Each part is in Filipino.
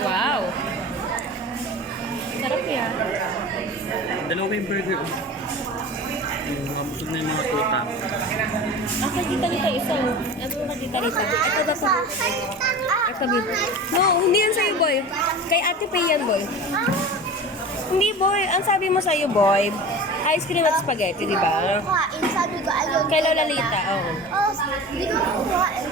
Wow. Sarap yan. Dalawa yung burger. Mabusog na yung mga tuta. Kita nito isa. Ano nakita nito? Ito ba ito? Ito dito. No, hindi yan sa'yo, boy. Kay Ate Pay yan, boy. Hindi, boy. Ang sabi mo sa'yo, boy, ice cream at spaghetti, di ba? Sabi ko, ayun. Kay Lola Lita, oo. Oh, di ko kuhain.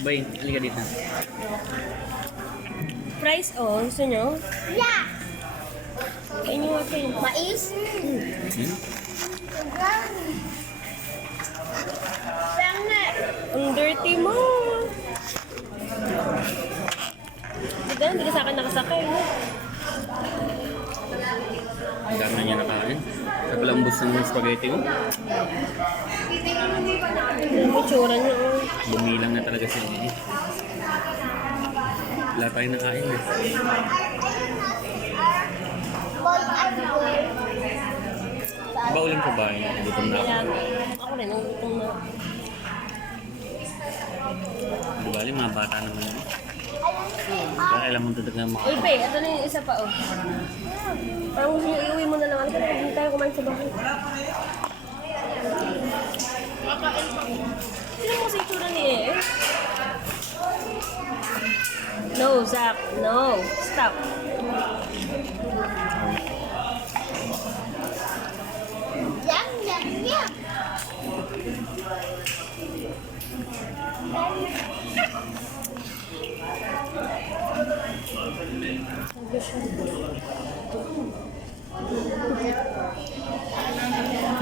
Bay, halika dito. Fries, oh. Gusto nyo? Yeah. Kain nyo nga kayo. Mais? Hmm? Pangit. Ang dirty mo. Diba, hindi ka sa akin nakasakay, no? Ang dami na niya nakain. Sa palang bus ng spaghetti ko. Ang itsura nyo, oh. Bumilang na talaga sila eh. Wala tayong nakain eh. Boy, ay boy. Ba uling ko ba? Gutom na ako. Kaya, ako rin, ang gutom na. Di bali, mga bata naman yun. Kaya alam mo talaga mga... Uy, Pe, ito na yung isa pa, oh. Parang gusto nyo iuwi mo na lang. Ano ka, hindi tayo kumain sa bahay. Sino mo sa itsura ni eh? No, Zach. No. Stop. Yum, yum, yum.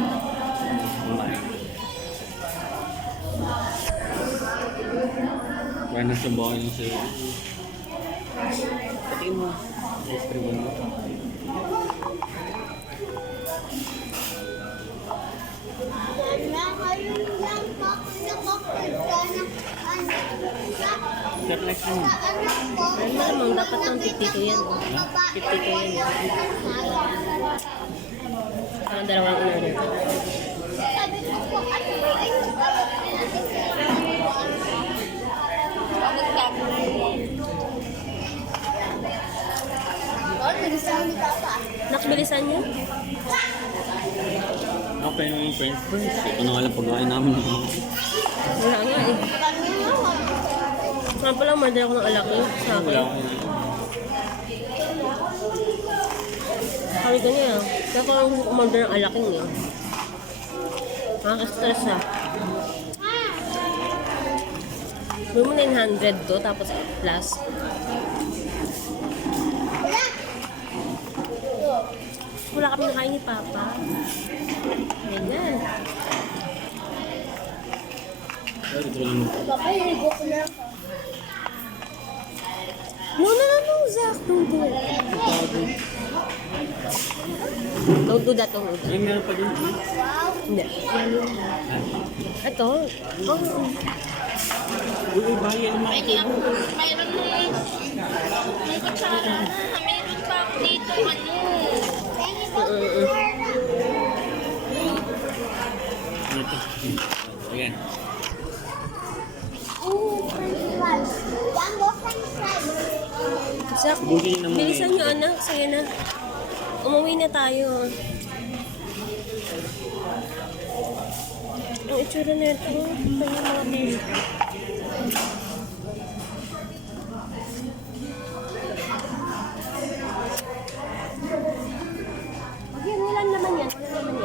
Kumain. Kaya nasa bahay yung sa'yo. Pati mo. Ice cream mo. Cut-like mo. Ano namang dapat ng 50 ko yan. 50 ko yan. Parang dalawang in-order. Sabi ko po, ano ba ay oh, nag-isang ni Papa. Nakabilisan niyo? Okay na yung french fries. Ito na nga lang pagkain namin. Wala nga eh. Saan pala order ako ng alaki sa Wala akin. ko. Sabi ko niya, kaya ko lang umorder ng alaki niya. Nakaka-stress ah. Gawin mo 900 to, tapos plus. Wala kami nakain ni Papa. Ganyan. Ito lang. Papa, hinigo ko na ako. No, Zach. Don't do it. Don't do that, don't do that. Ay, meron pa din. Hindi. Ito. Oh. Uy, bayan naman ito. Mayroon mo. May kutsara. Mayroon pa ako dito. Ito. Ayan. Ooh, french fries. Jumbo french fries. Zach, Bumili na muna bilisan yun. nyo anak. Sige na. Umuwi na tayo. Ang itsura na ito. Ito yung mga dish.